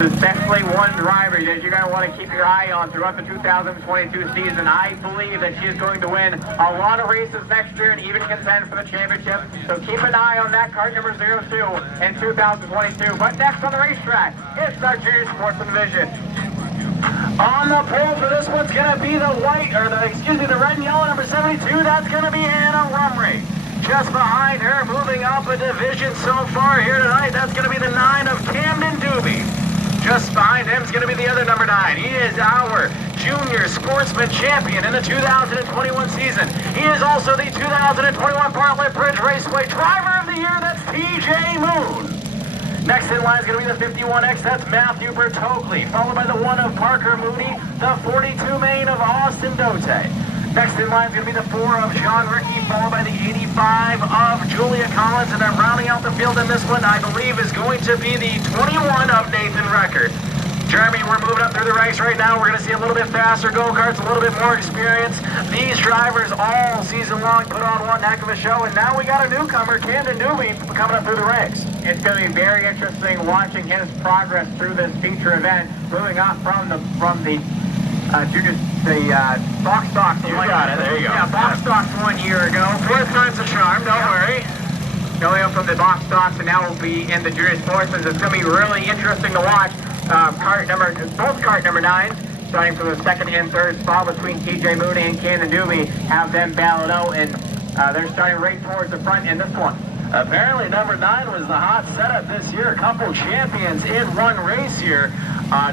Especially one driver that you're going to want to keep your eye on throughout the 2022 season. I believe that she is going to win a lot of races next year and even contend for the championship. So keep an eye on that car number 02 in 2022. But next on the racetrack, it's our Junior Sportsman division. On the pole for this one's going to be the red and yellow number 72. That's going to be Anna Rumry. Just behind her, moving up a division so far here tonight, that's going to be the 9 of Camden Doobie. Just behind him is going to be the other number 9. He is our Junior Sportsman champion in the 2021 season. He is also the 2021 Bartlett Bridge Raceway Driver of the Year. That's TJ Moon. Next in line is going to be the 51X. That's Matthew Bertogli, followed by the 1 of Parker Mooney, the 42 main of Austin Dote. Next in line is going to be the 4 of Sean Rickey, followed by the 85 of Julia Collins. And then rounding out the field in this one, I believe, is going to be the 21 of Nathan Record. Jeremy, we're moving up through the ranks right now. We're going to see a little bit faster go-karts, a little bit more experience. These drivers all season long put on one heck of a show. And now we got a newcomer, Camden Doobie, coming up through the ranks. It's going to be very interesting watching his progress through this feature event, moving up from the box stocks. You got it, there you go. Yeah, box stocks 1 year ago. 4th time's a charm, don't worry. Going up from the box stocks, and now we'll be in the Junior Sportsman. It's going to be really interesting to watch. Both cart number 9s, starting from the 2nd and 3rd spot between TJ Mooney and Camden Doobie, have them battle it out, and they're starting right towards the front in this one. Apparently number 9 was the hot setup this year. A couple champions in one race here.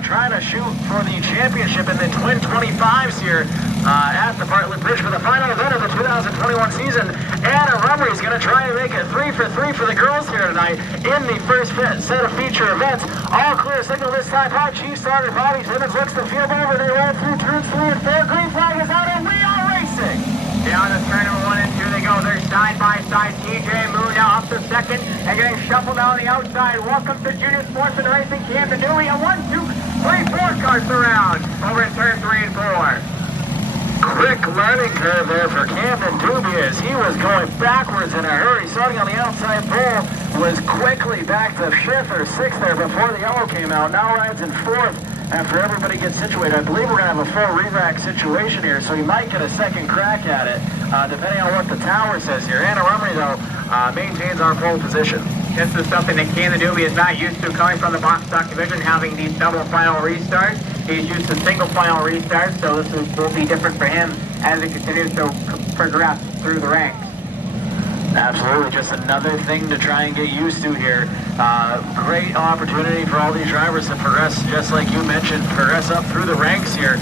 Trying to shoot for the championship in the Twin 25s here at the Bartlett Bridge for the final event of the 2021 season. Anna Rumry is going to try to make it 3 for 3 for the girls here tonight in the first set of feature events. All clear signal this time. Hot Chief starter Bobby Timmons looks the field over. They roll through turns 3 and 4. Green flag is out and we are racing. Down to turn number 1 and 2 they go. They're side by side. TJ Moon now up to 2nd and getting shuffled down the outside. Welcome to Junior Sportsman Racing Camden Doobie. A 1, 2, 3, 4 carts around over in turn 3 and 4. Quick learning curve there for Camden Doobie as he was going backwards in a hurry. Starting on the outside pole, was quickly back to 5th or 6th there before the yellow came out. Now rides in 4th after everybody gets situated. I believe we're going to have a full re-rack situation here, so he might get a second crack at it, depending on what the tower says here. Anna Rumry, though, maintains our pole position. This is something that Camden Doobie is not used to, coming from the box stock division, having these double final restarts. He's used to single final restarts, so this will be different for him as he continues to progress through the ranks. Absolutely, just another thing to try and get used to here. Great opportunity for all these drivers to progress, just like you mentioned, progress up through the ranks here,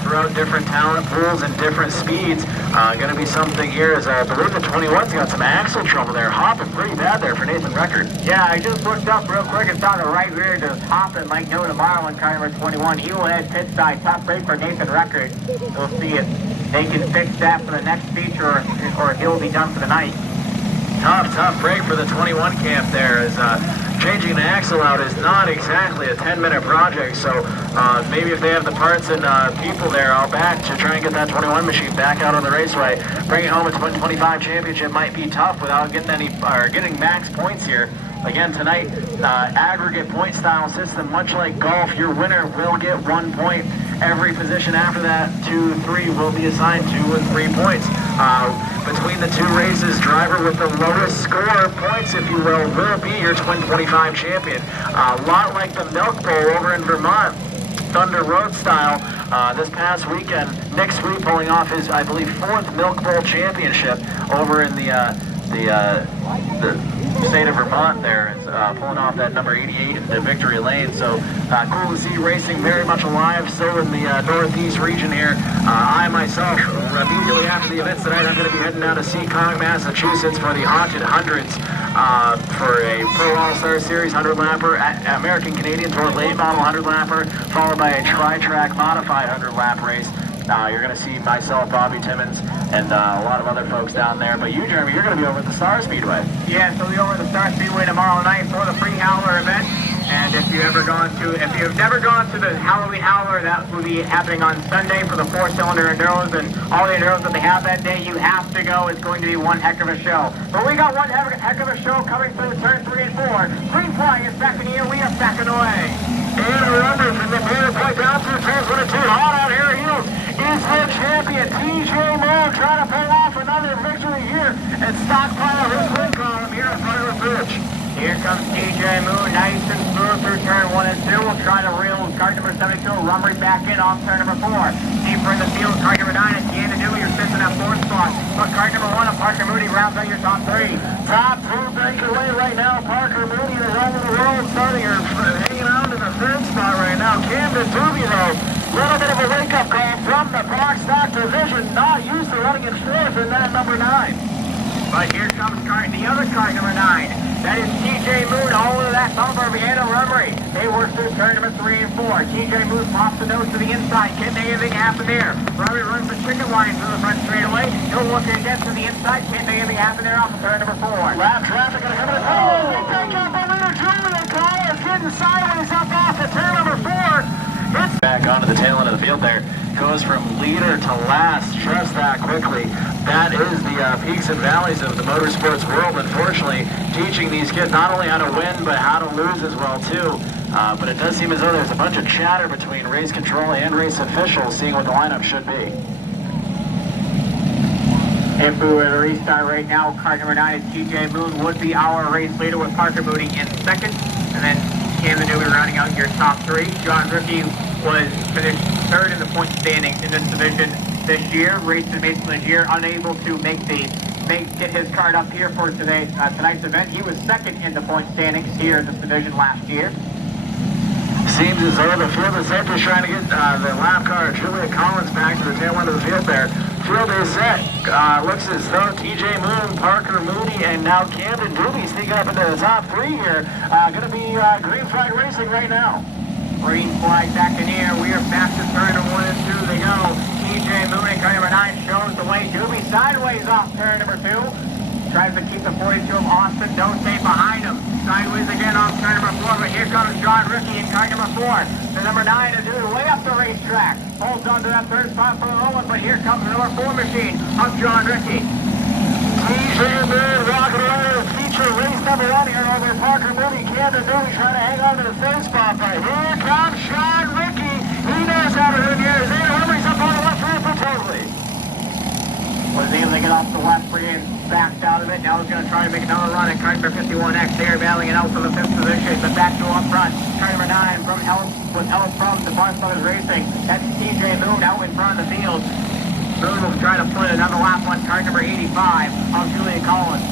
throughout different talent pools and different speeds. Going to be something here as I believe the 21's got some axle trouble there, hopping pretty bad there for Nathan Record. Yeah, I just looked up real quick and saw the right rear just hopping like no tomorrow on car number 21. He will head pit side, top brake for Nathan Record. We'll see if they can fix that for the next feature or he'll be done for the night. Tough break for the 21 camp there as changing the axle out is not exactly a 10-minute project, so maybe if they have the parts and people there out back to try and get that 21 machine back out on the raceway, bringing home a Twin 25 championship might be tough without getting max points here. Again, tonight, aggregate point style system, much like golf, your winner will get 1 point. Every position after that, 2, 3, will be assigned 2 and 3 points. Between the 2 races, driver with the lowest score points, if you will be your Twin 25 champion. A lot like the Milk Bowl over in Vermont, Thunder Road style. This past weekend, Nick Sweet pulling off his, I believe, 4th Milk Bowl championship over in the state of Vermont there. It's pulling off that number 88 into victory lane. So cool to see racing very much alive still in the northeast region here. I myself, immediately after the events tonight, I'm going to be heading down to Seekonk, Massachusetts for the Haunted Hundreds for a Pro All-Star Series 100-lapper, American Canadian Tour late model 100-lapper, followed by a tri-track modified 100-lap race. You're going to see myself, Bobby Timmons, and a lot of other folks down there. But you, Jeremy, you're going to be over at the Star Speedway. Yeah, so we'll be over at the Star Speedway tomorrow night for the Free Howler event. And if you've never gone to the Halloween Howler, that will be happening on Sunday for the 4-cylinder Enduros and all the Enduros that they have that day. You have to go. It's going to be one heck of a show. But we got one heck of a show coming through turn 3 and 4. Green flag is backing here. We are backing away. And a rubber from the border point down through turns 1 and 2. Hot out here heels is the champion, TJ Moore, trying to pull off another victory here and stockpile his win column here in front of the bridge. Here comes TJ Moon, nice and smooth through turn 1 and 2. We'll try to reel card number 72, Rummery back in off turn number 4. Deeper in the field, card number 9 is Deanna Dewey, who sits in that 4th spot. But card number 1 of Parker Moody rounds out your top 3. Top 2 breakaway right now. Parker Moody is over the world starting her hanging out in the 3rd spot right now. Camden Doobie though, little bit of a wake-up call from the Fox Stock division, not used to running in 4th in that number 9. But here comes the other card number 9. That is TJ Moon, all of that bumper of Anna Rummery. They work through turn number 3 and 4. TJ Moon pops the nose to the inside. Can't make anything happen there. Rummery runs the chicken wine through the front straightaway. He'll look again to the inside. Can't make anything happen there off of turn number 4. Lap traffic going to come in. Oh, they take out the leader. Julian Collins getting sideways up off of turn number 4. It's back onto the tail end of the field there. Goes from leader to last just that quickly. That is the peaks and valleys of the motorsports world, unfortunately, teaching these kids not only how to win, but how to lose as well, too. But it does seem as though there's a bunch of chatter between race control and race officials, seeing what the lineup should be. If we were to restart right now, card number 9 is TJ Moon, would be our race leader with Parker Moody in 2nd. And then Camden Dewey rounding out your top 3. John Ricky was finished 3rd in the point standings in this division this year. Raced in Mason this year, unable to get his card up here for tonight's event. He was 2nd in the point standings here in this division last year. Seems as though the field is set, just trying to get the lap car Julia Collins back to the tail end of the field there. Field is set. Looks as though TJ Moon, Parker Moody, and now Camden Doobie sneaking up into the top 3 here. Going to be green flag racing right now. Green flag back in here. We are back to turn 1 and 2. They go. TJ Moon in car number 9 shows the way. Doobie sideways off turn number 2. Tries to keep the 42 of Austin. Don't stay behind him. Sideways again off turn number 4. But here comes John Ricky in car number 4. The number 9 is doing way up the racetrack. Holds on to that 3rd spot for the moment. But here comes the number 4 machine of John Ricky. TJ Moon rocking away with feature race number 1 here over Parker Moody. Camden Doobie trying to hang on to the 3rd spot. But here comes John Ricky. He knows how to win here. Zane Hummer's up on the left rear for totally. Was able to get off the left free and backed out of it. Now he's going to try to make another run at car number 51X. They are battling it out for the 5th position, but back to up front. Car number 9 from Ellis from the Bartlett Brothers Racing. That's TJ Moon out in front of the field. Moon will try to put another lap on car number 85 of Julia Collins.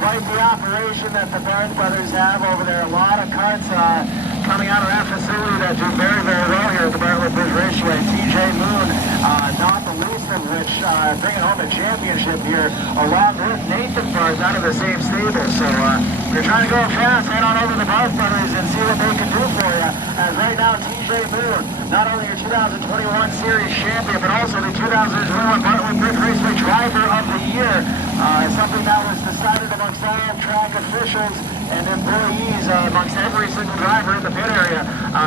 Quite the operation that the Bartlett Brothers have over there. A lot of carts coming out of that facility that do very, very well here at the Bartlett Bridge Raceway. TJ Moon, not the least of which bringing home a championship here, along with Nathan Barth out of the same stable. So we're trying to go fast, head on over to the Barth Brothers and see what they can do for you. As right now, TJ Moon, not only your 2021 Series champion, but also the 2021 Bartlett Bridge Raceway Driver of the Year. Something that was decided amongst all track officials and employees, amongst every single driver in the pit area.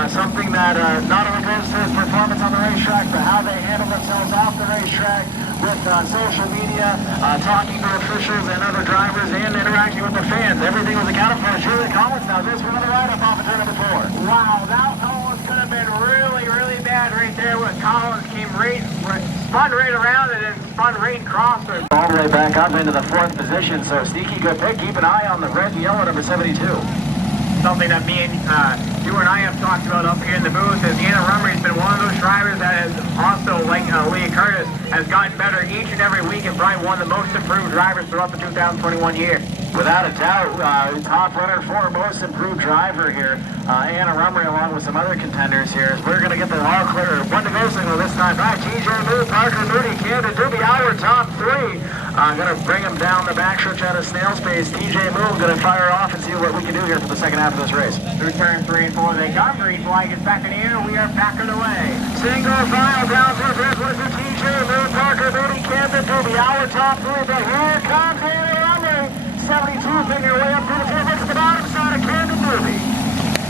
Something that not only goes to his performance on the racetrack, but how they handle themselves off the racetrack with social media, talking to officials and other drivers, and interacting with the fans. Everything was accounted for. Julia Collins now this for another ride up off of turn number 4. Wow, that almost could have been really, really bad right there when Collins spun right around and then spun right across her. All the way back up into the 4th position, so sneaky good pick. Keep an eye on the red and yellow number 72. Something that me and you and I have talked about up here in the booth is Anna Rummery's been one of those drivers that has also, like Leah Curtis, has gotten better each and every week and probably one of the most improved drivers throughout the 2021 year. Without a doubt, top runner for most improved driver here. Anna Rummery along with some other contenders here. We're going to get the all clear. 1 to go signal this time back. TJ Moon, Parker Moody, Camden Doobie, our top 3. Going to bring him down the backstretch out of snail's pace. TJ Moon going to fire off and see what we can do here for the second half of this race. Through turn 3 and 4, they come. Green flag is back in the air. We are back on the way. Single file down through this one for TJ Moon, Parker Moody, Camden Doobie, our top 3. But here comes Anna Rummery. 72 making her way up to the field. Look at the bottom side of Camden Doobie.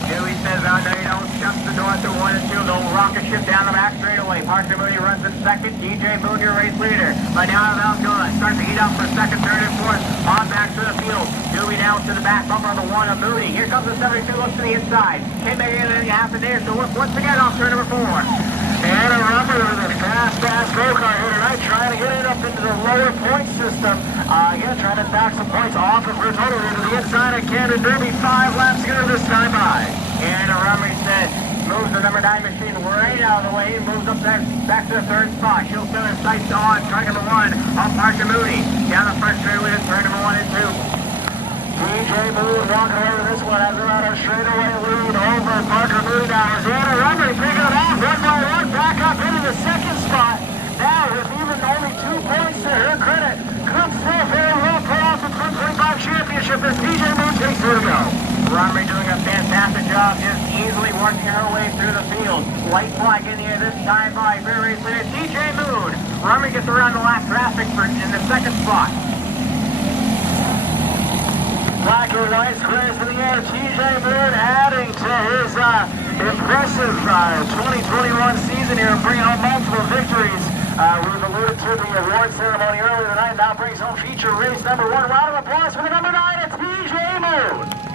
Dewey says, no, you don't shut the door to 1 and 2. They'll rocket ship down the back straightaway. Parker Moody runs in 2nd. TJ Moon, your race leader. But now about going. Starts to heat up for 2nd, 3rd, and 4th. On back to the field. Dewey down to the back bumper on the 1 of Moody. Here comes the 72, looks to the inside. Can't make it in half a day, so once again off turn number 4. And a rubber with a fast go-kart here tonight, trying to get it up into the lower point system. Again, trying to back some points off of her total here to the inside of Camden Derby. 5 laps to go this time by. And a rubber said, moves the number 9 machine right out of the way, moves up back to the 3rd spot. She'll fill her sights on track number 1, off Parker Moody. Down the front straightaway to turn number 1 and 2. DJ Moon walking over this one, has around a straightaway lead over Parker Moody now. Zana Rumley picking it off, 1-1, back up into the 2nd spot. Now, with even only 2 points to her credit, could still very well pull off the 2025 championship as DJ Moon takes her to go. Rumley doing a fantastic job, just easily working her way through the field. White flag in here this time by very clear. DJ Moon. Rumley gets around the last traffic in the 2nd spot. Black and white squares in the air. TJ Moon adding to his impressive 2021 season here, bringing home multiple victories. We've alluded to the award ceremony earlier tonight. Now brings home feature race number 1. Round of applause for the number 9, it's TJ Moon.